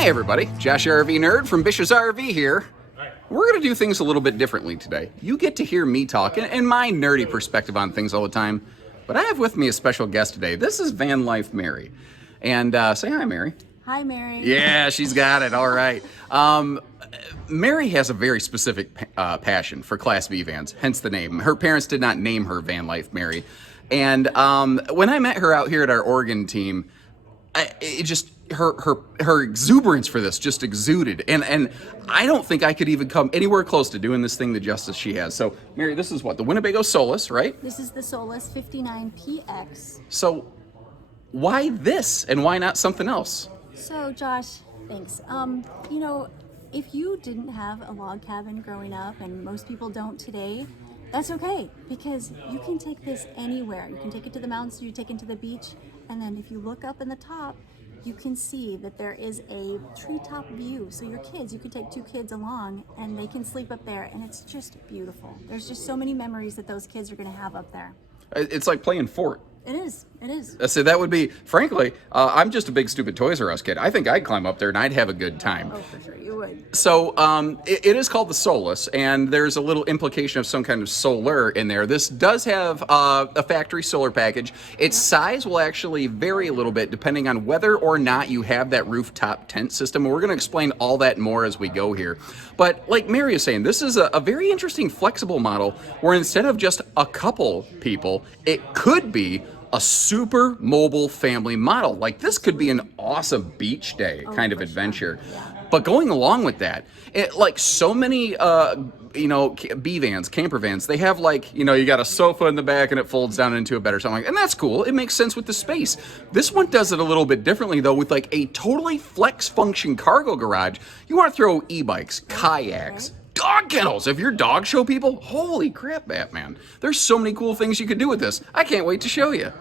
Hey everybody, Josh RV Nerd from Bish's RV here. We're going to do things a little bit differently today. You get to hear me talk and my nerdy perspective on things all the time, but I have with me a special guest today. This is Van Life Mary. And say hi, Mary. Hi, Mary. Yeah, she's got it. All right. Mary has a very specific passion for Class B vans, hence the name. Her parents did not name her Van Life Mary. And when I met her out here at our Oregon team, her exuberance for this just exuded, and I don't think I could even come anywhere close to doing this thing the justice she has. So, Mary, this is what, the Winnebago Solis, right? This is the Solis 59PX. So, why this, and why not something else? So, Josh, thanks. You know, if you didn't have a log cabin growing up, and most people don't today, that's okay, because you can take this anywhere. You can take it to the mountains, you take it to the beach, and then if you look up in the top, you can see that there is a treetop view. So your kids, you could take 2 kids along and they can sleep up there, and it's just beautiful. There's just so many memories that those kids are gonna have up there. It's like playing fort. It is, it is. So that would be, frankly, I'm just a big stupid Toys R Us kid. I think I'd climb up there and I'd have a good time. Oh, for sure, you would. So it is called the Solis, and there's a little implication of some kind of solar in there. This does have a factory solar package. Its size will actually vary a little bit depending on whether or not you have that rooftop tent system. And we're going to explain all that more as we go here. But like Mary is saying, this is a very interesting flexible model where instead of just a couple people, it could be a super mobile family model. Like this could be an awesome beach day kind of adventure. Sure. Yeah. But going along with that, like so many, B vans, camper vans, they have like, you got a sofa in the back and it folds down into a bed or something. And that's cool. It makes sense with the space. This one does it a little bit differently though, with like a totally flex function cargo garage. You want to throw e-bikes, kayaks, dog kennels. If you're dog show people, holy crap, Batman. There's so many cool things you could do with this. I can't wait to show you.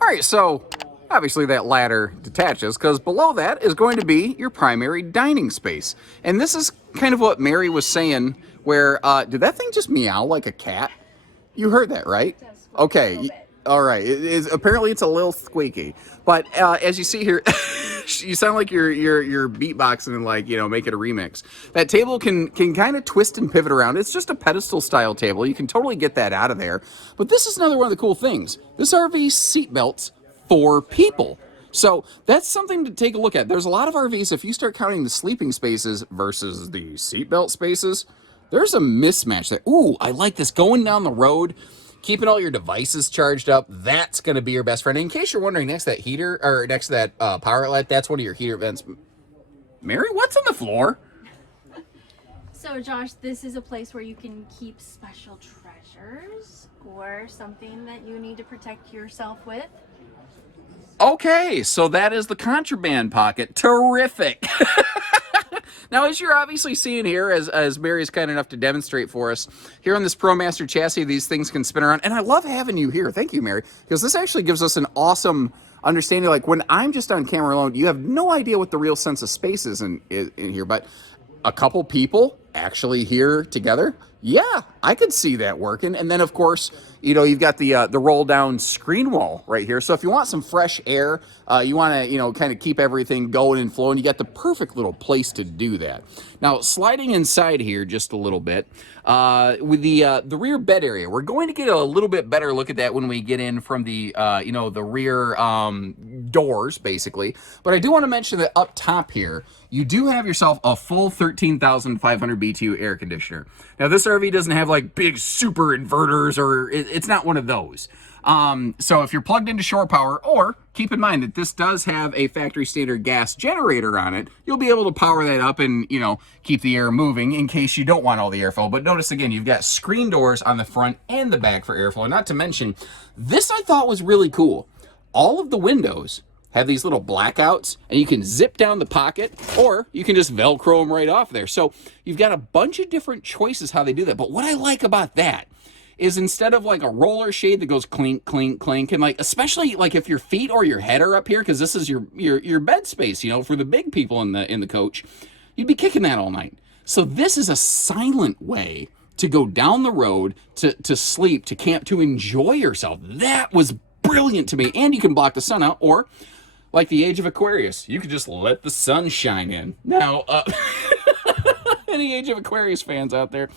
All right, so obviously that ladder detaches because below that is going to be your primary dining space. And this is kind of what Mary was saying where, did that thing just meow like a cat? You heard that, right? Okay. All right. Apparently it's a little squeaky. But as you see here, you sound like you're beatboxing and like, making a remix. That table can kind of twist and pivot around. It's just a pedestal style table. You can totally get that out of there. But this is another one of the cool things. This RV seatbelts for people. So that's something to take a look at. There's a lot of RVs, if you start counting the sleeping spaces versus the seatbelt spaces, there's a mismatch there. Ooh, I like this. Going down the road, keeping all your devices charged up, that's going to be your best friend. In case you're wondering, next to that heater, or next to that power outlet, that's one of your heater vents. Mary, what's on the floor? So, Josh, this is a place where you can keep special treasures or something that you need to protect yourself with. Okay, so that is the contraband pocket. Terrific. Now, as you're obviously seeing here, as Mary's kind enough to demonstrate for us, here on this ProMaster chassis, these things can spin around. And I love having you here. Thank you, Mary, because this actually gives us an awesome understanding. Like, when I'm just on camera alone, you have no idea what the real sense of space is in here. But a couple people actually here together, yeah, I could see that working. And then, of course, you've got the roll-down screen wall right here. So if you want some fresh air, you want to, kind of keep everything going and flowing, you got the perfect little place to do that. Now, sliding inside here just a little bit, with the rear bed area, we're going to get a little bit better look at that when we get in from the, the rear doors, basically. But I do want to mention that up top here, you do have yourself a full 13,500 BTU air conditioner. Now, this RV doesn't have like big super inverters, or it's not one of those. So if you're plugged into shore power, or keep in mind that this does have a factory standard gas generator on it, you'll be able to power that up and, keep the air moving in case you don't want all the airflow. But notice again, you've got screen doors on the front and the back for airflow. Not to mention, this I thought was really cool. All of the windows have these little blackouts, and you can zip down the pocket, or you can just Velcro them right off there. So you've got a bunch of different choices how they do that. But what I like about that is instead of like a roller shade that goes clink, clink, clink, and like, especially like if your feet or your head are up here, because this is your bed space, for the big people in the coach, you'd be kicking that all night. So this is a silent way to go down the road, to sleep, to camp, to enjoy yourself. That was brilliant to me. And you can block the sun out, or Like the age of Aquarius, you could just let the sun shine in. Now, any age of Aquarius fans out there?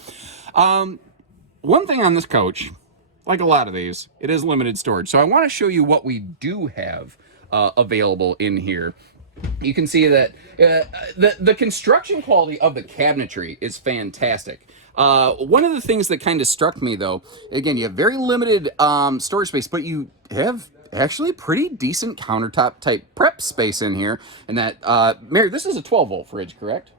One thing on this coach, like a lot of these, it is limited storage. So I want to show you what we do have available in here. You can see that the construction quality of the cabinetry is fantastic. One of the things that kind of struck me, though, again, you have very limited storage space, but you have actually pretty decent countertop type prep space in here. And that, Mary, this is a 12-volt fridge, correct?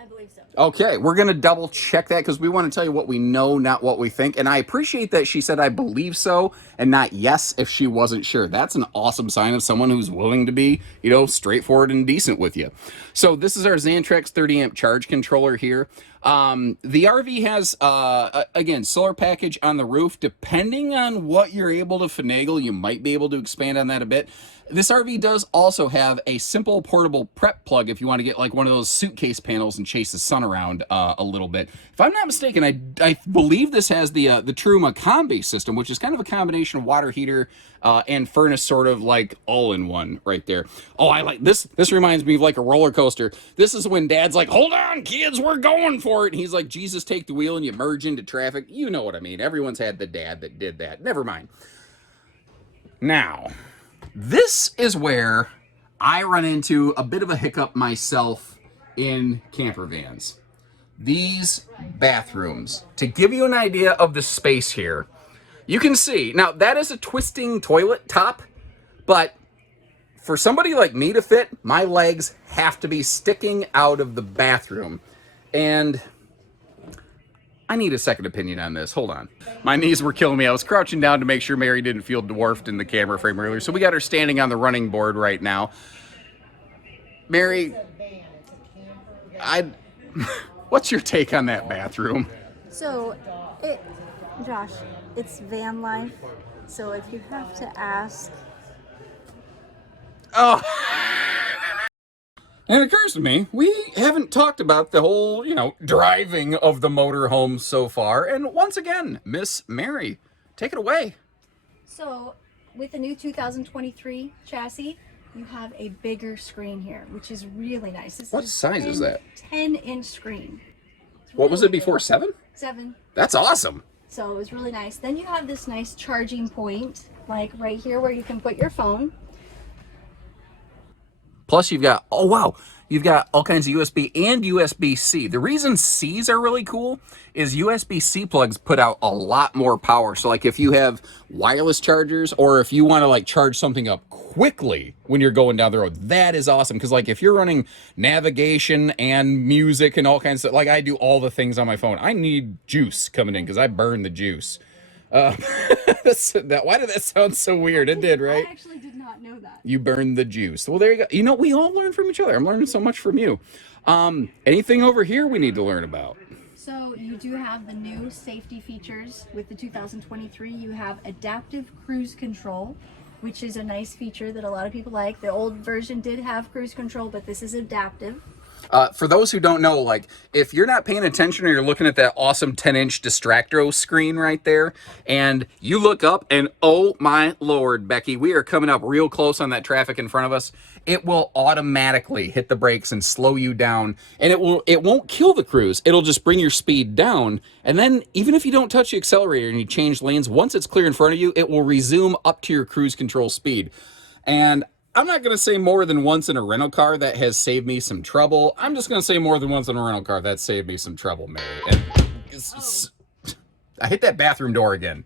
I believe so. Okay, we're going to double check that because we want to tell you what we know, not what we think. And I appreciate that she said, I believe so, and not yes if she wasn't sure. That's an awesome sign of someone who's willing to be, you know, straightforward and decent with you. So this is our Xantrex 30 amp charge controller here. The RV has, again, solar package on the roof. Depending on what you're able to finagle, you might be able to expand on that a bit. This RV does also have a simple portable prep plug if you want to get like one of those suitcase panels and chase the sun around a little bit. If I'm not mistaken, I believe this has the Truma Combi system, which is kind of a combination of water heater and furnace, sort of like all in one right there. Oh, I like this. This reminds me of like a roller coaster. This is when Dad's like, hold on, kids, we're going for it. And he's like, Jesus, take the wheel, and you merge into traffic. You know what I mean. Everyone's had the dad that did that. Never mind. Now, this is where I run into a bit of a hiccup myself in camper vans. These bathrooms, to give you an idea of the space here, you can see, now that is a twisting toilet top, but for somebody like me to fit, my legs have to be sticking out of the bathroom. And I need a second opinion on this. Hold on. My knees were killing me. I was crouching down to make sure Mary didn't feel dwarfed in the camera frame earlier. So we got her standing on the running board right now. Mary, what's your take on that bathroom? So, Josh, it's van life. So if you have to ask... Oh. And it occurs to me, we haven't talked about the whole, you know, driving of the motorhome so far. And once again, Miss Mary, take it away. So, with the new 2023 chassis, you have a bigger screen here, which is really nice. What size is that? 10-inch screen. What was it before, 7? 7. That's awesome. So it was really nice. Then you have this nice charging point, like right here where you can put your phone. Plus you've got, oh wow, you've got all kinds of USB and USB-C. The reason C's are really cool is USB-C plugs put out a lot more power. So like if you have wireless chargers, or if you want to like charge something up quickly when you're going down the road, that is awesome. Because like if you're running navigation and music and all kinds of stuff, like I do all the things on my phone, I need juice coming in because I burn the juice. Why did that sound so weird? It did, right? I actually did not know that. You burned the juice. Well, there you go. You know, we all learn from each other. I'm learning so much from you. Anything over here we need to learn about? So you do have the new safety features with the 2023. You have adaptive cruise control, which is a nice feature that a lot of people like. The old version did have cruise control, but this is adaptive. For those who don't know, like if you're not paying attention or you're looking at that awesome 10-inch Distractro screen right there, and you look up and oh my Lord, Becky, we are coming up real close on that traffic in front of us, it will automatically hit the brakes and slow you down, and it won't kill the cruise. It'll just bring your speed down, and then even if you don't touch the accelerator and you change lanes, once it's clear in front of you, it will resume up to your cruise control speed. And I'm not going to say more than once in a rental car that has saved me some trouble. I'm just going to say more than once in a rental car that saved me some trouble, Mary. And I hit that bathroom door again.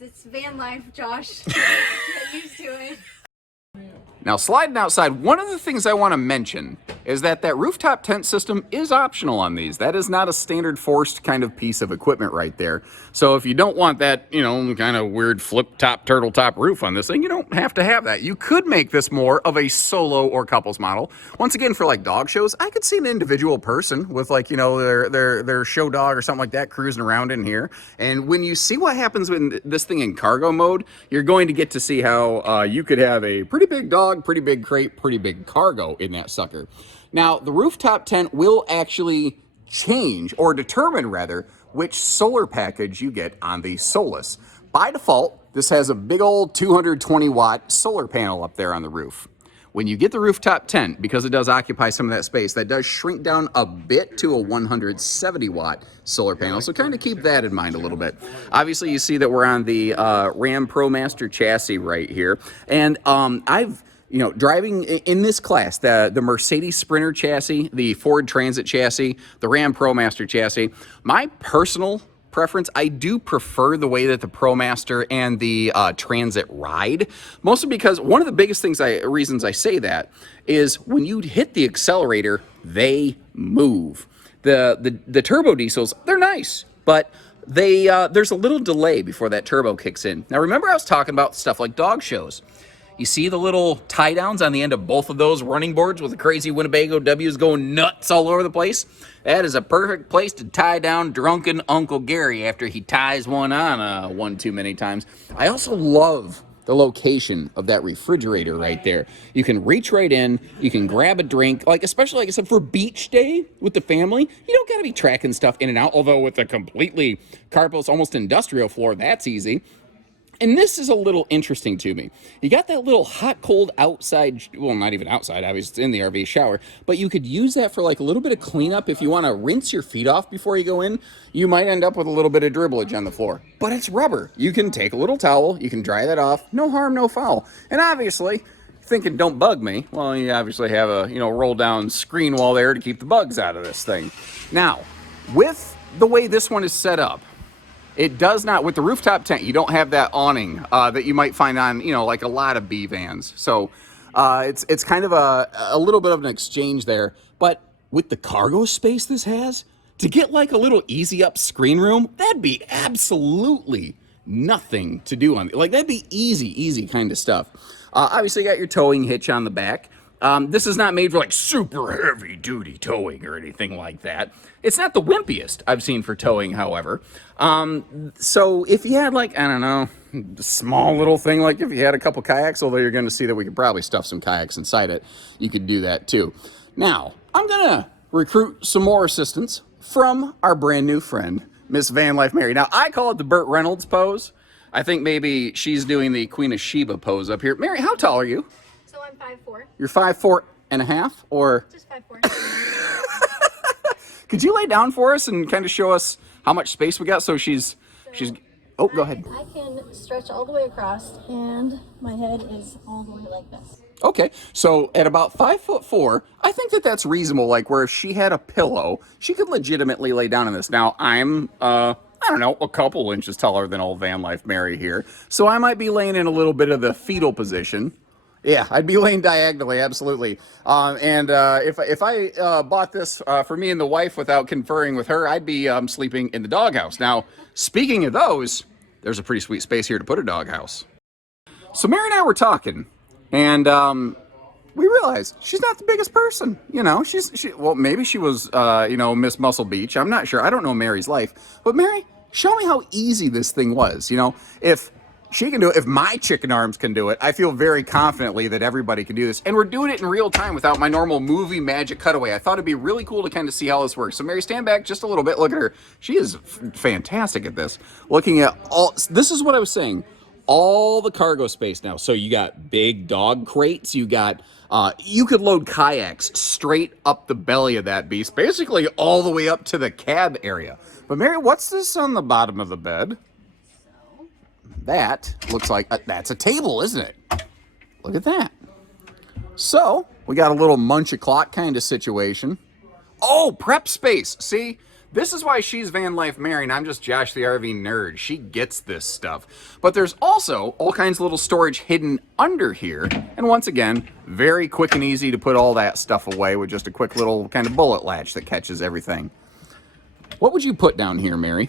It's van life, Josh. Get used to it. Now, sliding outside, one of the things I want to mention is that rooftop tent system is optional on these. That is not a standard forced kind of piece of equipment right there. So if you don't want that, you know, kind of weird flip top, turtle top roof on this thing, you don't have to have that. You could make this more of a solo or couples model. Once again, for like dog shows, I could see an individual person with like, you know, their show dog or something like that cruising around in here. And when you see what happens with this thing in cargo mode, you're going to get to see how you could have a pretty big dog, pretty big crate, pretty big cargo in that sucker. Now, the rooftop tent will actually change, or determine rather, which solar package you get on the Solis. By default, this has a big old 220 watt solar panel up there on the roof. when you get the rooftop tent, because it does occupy some of that space, that does shrink down a bit to a 170 watt solar panel. So kind of keep that in mind a little bit. Obviously, you see that we're on the Ram ProMaster chassis right here. And I've, you know, driving in this class, the Mercedes Sprinter chassis, the Ford Transit chassis, the Ram ProMaster chassis, my personal preference, I do prefer the way that the ProMaster and the Transit ride, mostly because one of the biggest reasons I say that is when you hit the accelerator, they move. The turbo diesels, they're nice, but there's a little delay before that turbo kicks in. Now remember I was talking about stuff like dog shows. You see the little tie downs on the end of both of those running boards with the crazy Winnebago W's going nuts all over the place? That is a perfect place to tie down drunken Uncle Gary after he ties one on one too many times. I also love the location of that refrigerator right there. You can reach right in, you can grab a drink, like especially like I said, for beach day with the family, you don't gotta be tracking stuff in and out, although with a completely carpos, almost industrial floor, that's easy. And this is a little interesting to me. You got that little hot, cold outside, well, not even outside, obviously it's in the RV shower, but you could use that for like a little bit of cleanup. If you want to rinse your feet off before you go in, you might end up with a little bit of dribblage on the floor. But it's rubber. You can take a little towel, you can dry that off, no harm, no foul. And obviously, thinking don't bug me, well, you obviously have a, you know, roll down screen wall there to keep the bugs out of this thing. Now, with the way this one is set up, it does not, with the rooftop tent, you don't have that awning that you might find on, you know, like a lot of B vans. So it's kind of a little bit of an exchange there. But with the cargo space this has, to get like a little easy up screen room, that'd be absolutely nothing to do on it. Like that'd be easy kind of stuff. Obviously you got your towing hitch on the back. This is not made for like super heavy duty towing or anything like that. It's not the wimpiest I've seen for towing, however. So if you had like, I don't know, a small little thing, like if you had a couple kayaks, although you're going to see that we could probably stuff some kayaks inside it, you could do that too. Now, I'm going to recruit some more assistance from our brand new friend, Miss Van Life Mary. Now, I call it the Burt Reynolds pose. I think maybe she's doing the Queen of Sheba pose up here. Mary, how tall are you? So I'm 5'4". You're 5'4" and a half, or? Just 5'4". Could you lay down for us and kind of show us how much space we got? So she's, oh, go ahead. I can stretch all the way across, and my head is all the way like this. Okay, so at about 5'4", I think that that's reasonable. Like where if she had a pillow, she could legitimately lay down in this. Now I'm, I don't know, a couple inches taller than old Van Life Mary here, so I might be laying in a little bit of the fetal position. Yeah, I'd be laying diagonally, absolutely. If I bought this for me and the wife without conferring with her, I'd be sleeping in the doghouse. Now, speaking of those, there's a pretty sweet space here to put a doghouse. So Mary and I were talking, and we realized she's not the biggest person. You know, well, maybe she was, you know, Miss Muscle Beach. I'm not sure. I don't know Mary's life. But Mary, show me how easy this thing was. You know, if she can do it, if my chicken arms can do it, I feel very confidently that everybody can do this. And we're doing it in real time without my normal movie magic cutaway. I thought it'd be really cool to kind of see how this works. So Mary, stand back just a little bit. Look at her. She is fantastic at this. Looking at all, this is what I was saying. All the cargo space now. So you got big dog crates. You got, you could load kayaks straight up the belly of that beast, basically all the way up to the cab area. But Mary, what's this on the bottom of the bed? That looks like, that's a table, isn't it? Look at that. So, we got a little munch o'clock kind of situation. Oh, prep space. See, this is why she's Van Life Mary and I'm just Josh the RV nerd. She gets this stuff. But there's also all kinds of little storage hidden under here. And once again, very quick and easy to put all that stuff away with just a quick little kind of bullet latch that catches everything. What would you put down here, Mary?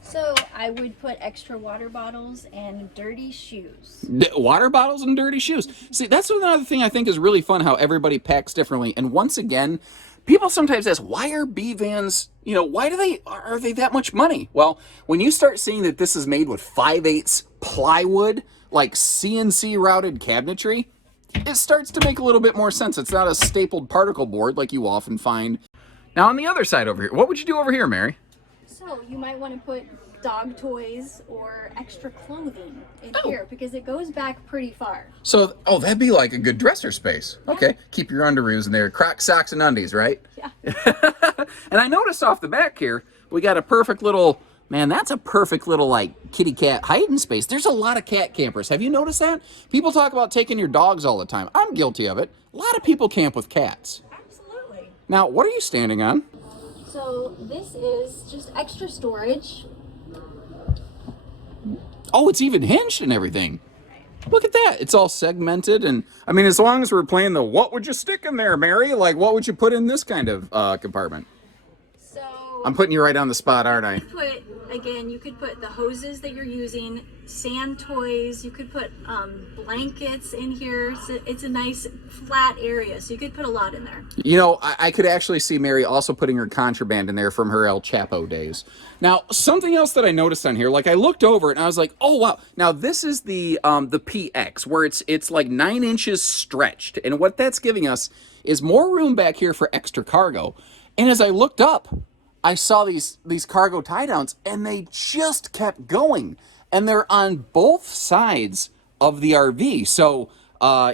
So I would put extra water bottles and dirty shoes. Water bottles and dirty shoes. See, that's another thing I think is really fun, how everybody packs differently. And once again, people sometimes ask, why are B vans, you know, are they that much money? Well, when you start seeing that this is made with 5/8 plywood, like CNC routed cabinetry, it starts to make a little bit more sense. It's not a stapled particle board like you often find. Now on the other side over here, what would you do over here, Mary? So you might want to put dog toys or extra clothing in here because it goes back pretty far. So, oh, that'd be like a good dresser space. Yeah. Okay, keep your underoos in there. Croc socks and undies, right? Yeah. And I noticed off the back here, we got a perfect little, man, that's a perfect little like kitty cat hiding space. There's a lot of cat campers. Have you noticed that? People talk about taking your dogs all the time. I'm guilty of it. A lot of people camp with cats. Absolutely. Now, what are you standing on? So this is just extra storage. Oh, it's even hinged and everything. Look at that. It's all segmented. And I mean, as long as we're playing the what would you stick in there, Mary? Like, what would you put in this kind of compartment? So I'm putting you right on the spot, aren't I? You could put the hoses that you're using, sand toys. You could put blankets in here. So it's a nice flat area, so you could put a lot in there. You know, I could actually see Mary also putting her contraband in there from her El Chapo days. Now, something else that I noticed on here, like I looked over it and I was like, oh wow. Now this is the PX where it's like 9 inches stretched, and what that's giving us is more room back here for extra cargo. And as I looked up, I saw these cargo tie downs, and they just kept going, and they're on both sides of the RV. So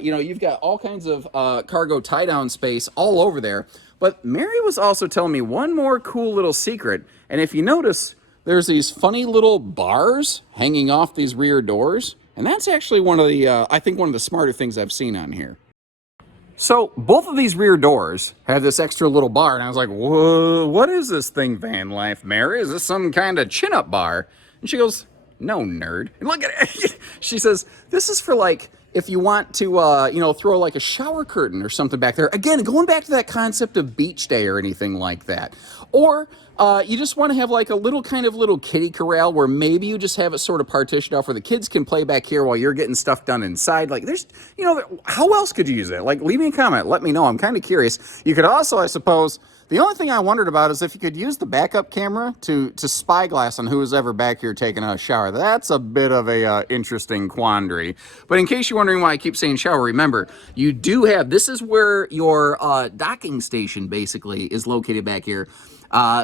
you know, you've got all kinds of cargo tie down space all over there. But Mary was also telling me one more cool little secret, and if you notice, there's these funny little bars hanging off these rear doors, and that's actually one of the I think one of the smarter things I've seen on here. So both of these rear doors have this extra little bar, and I was like, whoa, what is this thing, Van Life Mary? Is this some kind of chin-up bar? And she goes, no, nerd. And look at it. She says, this is for like, if you want to, you know, throw like a shower curtain or something back there. Again, going back to that concept of beach day or anything like that. Or you just want to have like a little kind of little kiddie corral where maybe you just have it sort of partitioned off where the kids can play back here while you're getting stuff done inside. Like there's, you know, how else could you use it? Like leave me a comment. Let me know. I'm kind of curious. You could also, I suppose, the only thing I wondered about is if you could use the backup camera to spyglass on who is ever back here taking a shower. That's a bit of a interesting quandary. But in case you're wondering why I keep saying shower, remember, you do have, this is where your docking station basically is located back here.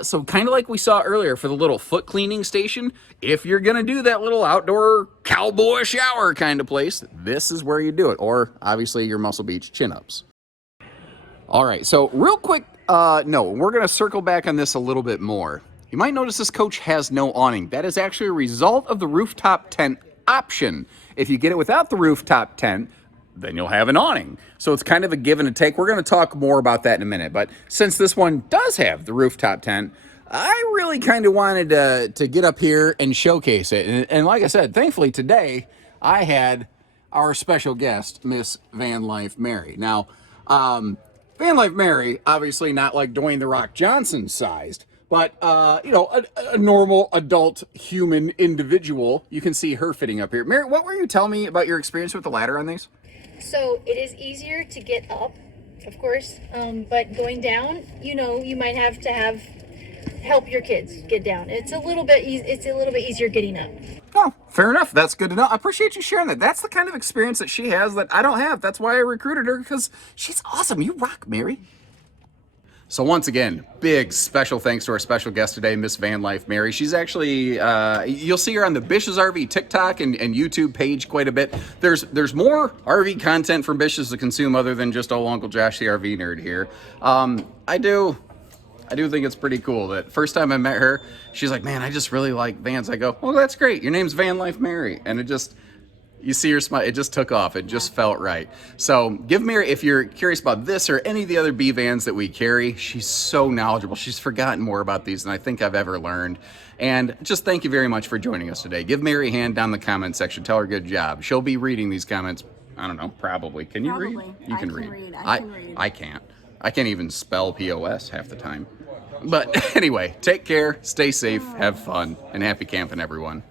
So kind of like we saw earlier for the little foot cleaning station, if you're going to do that little outdoor cowboy shower kind of place, this is where you do it. Or obviously your Muscle Beach chin-ups. All right, so real quick, no, we're going to circle back on this a little bit more. You might notice this coach has no awning. That is actually a result of the rooftop tent option. If you get it without the rooftop tent, then you'll have an awning. So it's kind of a give and a take. We're going to talk more about that in a minute. But since this one does have the rooftop tent, I really kind of wanted to get up here and showcase it. And like I said, thankfully today I had our special guest, Miss Van Life Mary. Now, Van Life Mary, obviously not like Dwayne The Rock Johnson sized, but, you know, a normal adult human individual. You can see her fitting up here. Mary, what were you telling me about your experience with the ladder on these? So it is easier to get up, of course, but going down, you know, you might have to help your kids get down. It's a little bit easier getting up. Oh, fair enough. That's good to know. I appreciate you sharing that. That's the kind of experience that she has that I don't have. That's why I recruited her, because she's awesome. You rock, Mary. So once again, big special thanks to our special guest today, Miss Van Life Mary. She's actually, you'll see her on the Bish's RV TikTok and YouTube page quite a bit. There's more RV content from Bish's to consume other than just old Uncle Josh, the RV nerd here. I do think it's pretty cool that first time I met her, she's like, man, I just really like vans. I go, well, that's great. Your name's Van Life Mary. And it just, you see her smile, it just took off. It just felt right. So give Mary, if you're curious about this or any of the other B vans that we carry, she's so knowledgeable. She's forgotten more about these than I think I've ever learned. And just thank you very much for joining us today. Give Mary a hand down in the comment section. Tell her good job. She'll be reading these comments. I don't know, probably. Can you read? You can read. I can't. I can't even spell POS half the time. But anyway, take care, stay safe, have fun, and happy camping, everyone.